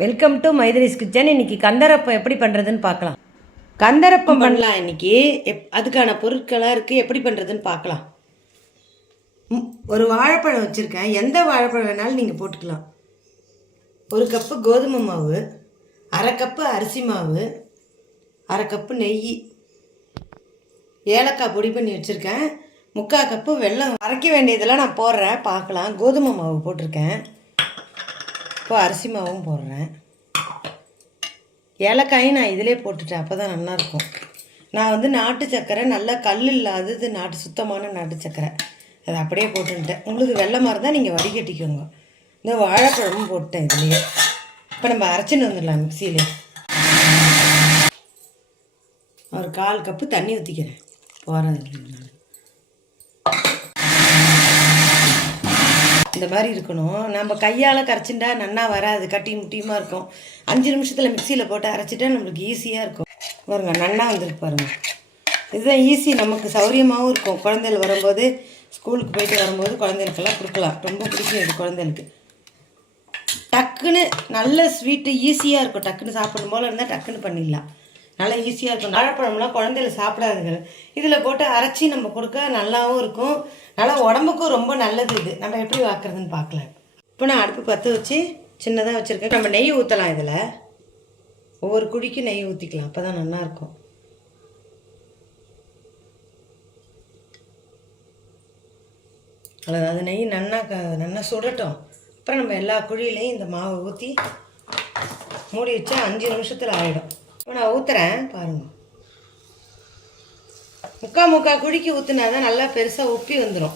Welcome to மைதிரிஸ் kitchen. இன்னைக்கு கந்தரப்பம் எப்படி பண்ணுறதுன்னு பார்க்கலாம். கந்தரப்பம் பண்ணலாம் இன்னைக்கு. அதுக்கான பொருட்களாக இருக்குது, எப்படி பண்ணுறதுன்னு பார்க்கலாம். ஒரு வாழைப்பழம் வச்சுருக்கேன். எந்த வாழைப்பழம் வேணாலும் நீங்கள் போட்டுக்கலாம். ஒரு கப்பு கோதுமை மாவு, அரை கப்பு அரிசி மாவு, அரை கப்பு நெய், ஏலக்காய் பொடி பண்ணி வச்சுருக்கேன், 3/4 கப்பு வெல்லம். அரைக்க வேண்டியதெல்லாம் நான் போடுறேன், பார்க்கலாம். கோதுமை மாவு போட்டிருக்கேன், இப்போ அரிசி மாவும் போடுறேன். ஏலக்காயும் நான் இதிலே போட்டுட்டேன், அப்போ தான் நல்லாயிருக்கும். நான் வந்து நாட்டு சர்க்கரை, நல்லா கல் இல்லாதது, சுத்தமான நாட்டு சர்க்கரை, அதை அப்படியே போட்டுட்டேன். உங்களுக்கு வெள்ளமாக இருந்தால் நீங்கள் வடிகட்டிக்கோங்க. இந்த வாழைப்பழமும் போட்டேன் இதுலேயே. இப்போ நம்ம அரைச்சின்னு வந்துடலாம் மிக்சியில். ஒரு 1/4 கப்பு தண்ணி ஊற்றிக்கிறேன் போகிறது. இந்த மாதிரி இருக்கணும். நம்ம கையால் கரைச்சிட்டா நன்னா வராது, கட்டி முட்டியுமாக இருக்கும். 5 நிமிஷத்தில் மிக்சியில் போட்டு அரைச்சிட்டா நம்மளுக்கு ஈஸியாக இருக்கும். பாருங்கள், நன்னா வந்துருக்கு பாருங்கள். இதுதான் ஈஸி, நமக்கு சௌரியமாகவும் இருக்கும். குழந்தைகள் வரும்போது, ஸ்கூலுக்கு போயிட்டு வரும்போது குழந்தைகளுக்கெல்லாம் கொடுக்கலாம். ரொம்ப பிடிக்கும் இது குழந்தைகளுக்கு. டக்குன்னு நல்ல ஸ்வீட்டு ஈஸியாக இருக்கும். டக்குன்னு சாப்பிடும் போல் இருந்தால் டக்குன்னு பண்ணிடலாம். நல்லா ஈஸியாக இருக்கும். வாழைப்பழம்லாம் குழந்தைகள் சாப்பிடாதுங்க. இதில் போட்டு அரைச்சி நம்ம கொடுக்க நல்லாவும் இருக்கும். நல்லா உடம்புக்கும் ரொம்ப நல்லது. இது நம்ம எப்படி வாக்குறதுன்னு பார்க்கலாம். இப்போ நான் அடுப்பு பற்ற வச்சு சின்னதாக வச்சுருக்கேன். நம்ம நெய் ஊற்றலாம். இதில் ஒவ்வொரு குடிக்கு நெய் ஊற்றிக்கலாம், அப்போ தான் நல்லாயிருக்கும். அது நெய் நல்லா சுடட்டும். அப்புறம் நம்ம எல்லா குழியிலையும் இந்த மாவை ஊற்றி மூடி வச்சா 5 நிமிஷத்தில் ஆகிடும். இப்போ நான் ஊற்றுறேன் பாருங்கள். முக்கா குழிக்கு ஊற்றுனா தான் நல்லா பெருசாக உப்பி வந்துடும்.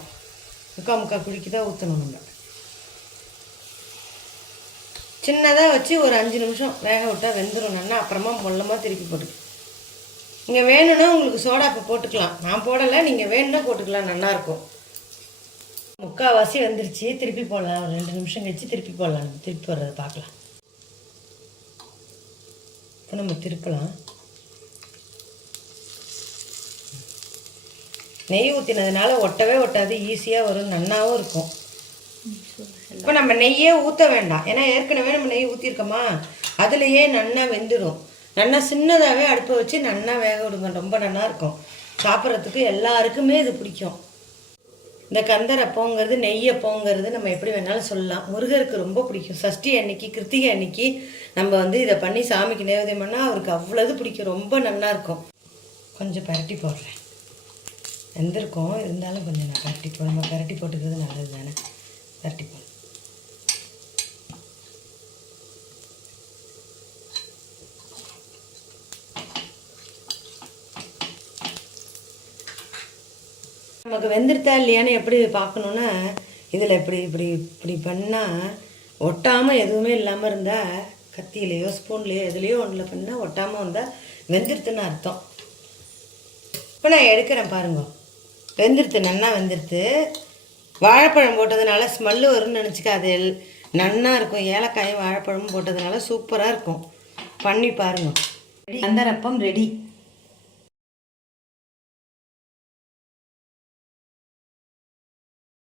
முக்கா குழிக்கு தான் ஊற்றணும். நம்ம சின்னதாக வச்சு ஒரு 5 நிமிஷம் வேக விட்டால் வெந்துடும் நல்லா. அப்புறமா மொல்லமாக திருப்பி போட்டு, நீங்கள் வேணும்னா உங்களுக்கு சோடாப்பை போட்டுக்கலாம். நான் போடலை, நீங்கள் வேணும்னா போட்டுக்கலாம், நல்லாயிருக்கும். முக்கால்வாசி வந்துருச்சு. திருப்பி போடலாம். ஒரு 2 நிமிஷம் கழிச்சு திருப்பி போடலாம். திருப்பி போடுறது பார்க்கலாம். இப்போ நம்ம திருப்பலாம். நெய் ஊற்றினதுனால ஒட்டவே ஒட்டாது, ஈஸியாக வரும், நன்னாவும் இருக்கும். இப்போ நம்ம நெய்யே ஊற்ற வேண்டாம், ஏன்னா ஏற்கனவே நம்ம நெய் ஊற்றிருக்கோமா, அதுலேயே நன்னா வெந்துடும். நன்னா சின்னதாகவே அடுப்பை வச்சு நன்னா வேக விடுங்க, ரொம்ப நல்லாயிருக்கும். சாப்பிட்றதுக்கு எல்லாருக்குமே இது பிடிக்கும். இந்த கந்தரப்பங்கிறது, நெய்யப்பங்கிறது நம்ம எப்படி வேணாலும் சொல்லலாம். முருகருக்கு ரொம்ப பிடிக்கும். சஷ்டி அன்னைக்கு, கிருத்திகை அன்னைக்கு நம்ம வந்து இதை பண்ணி சாமிக்கு நைவேத்தியம் பண்ணால் அவருக்கு அவ்வளோது பிடிக்கும், ரொம்ப நல்லாயிருக்கும். கொஞ்சம் பரட்டி போடுறேன். வெந்திருக்கும், இருந்தாலும் கொஞ்சம் நான் பரட்டி போடுறேன். நம்ம பரட்டி போட்டுக்கிறது நல்லது தானே. பரட்டி போடுறேன். நமக்கு வெந்திருத்தா இல்லையான்னு எப்படி பார்க்கணுன்னா, இதில் இப்படி பண்ணால் ஒட்டாமல் எதுவுமே இல்லாமல் இருந்தால், கத்தியிலையோ ஸ்பூன்லேயோ எதுலேயோ ஒன்றில் பண்ணால் ஒட்டாமல் வந்தால் வெந்திருத்துன்னு அர்த்தம். இப்போ நான் எடுக்கிறேன் பாருங்க, வெந்திருத்து, நன்னா வெந்திருத்து. வாழைப்பழம் போட்டதுனால ஸ்மெல்லு வரும்னு நினச்சிக்காது, நன்னா இருக்கும். ஏலக்காயும் வாழைப்பழமும் போட்டதுனால சூப்பராக இருக்கும். பண்ணி பாருங்க. கந்தரப்பம் ரெடி.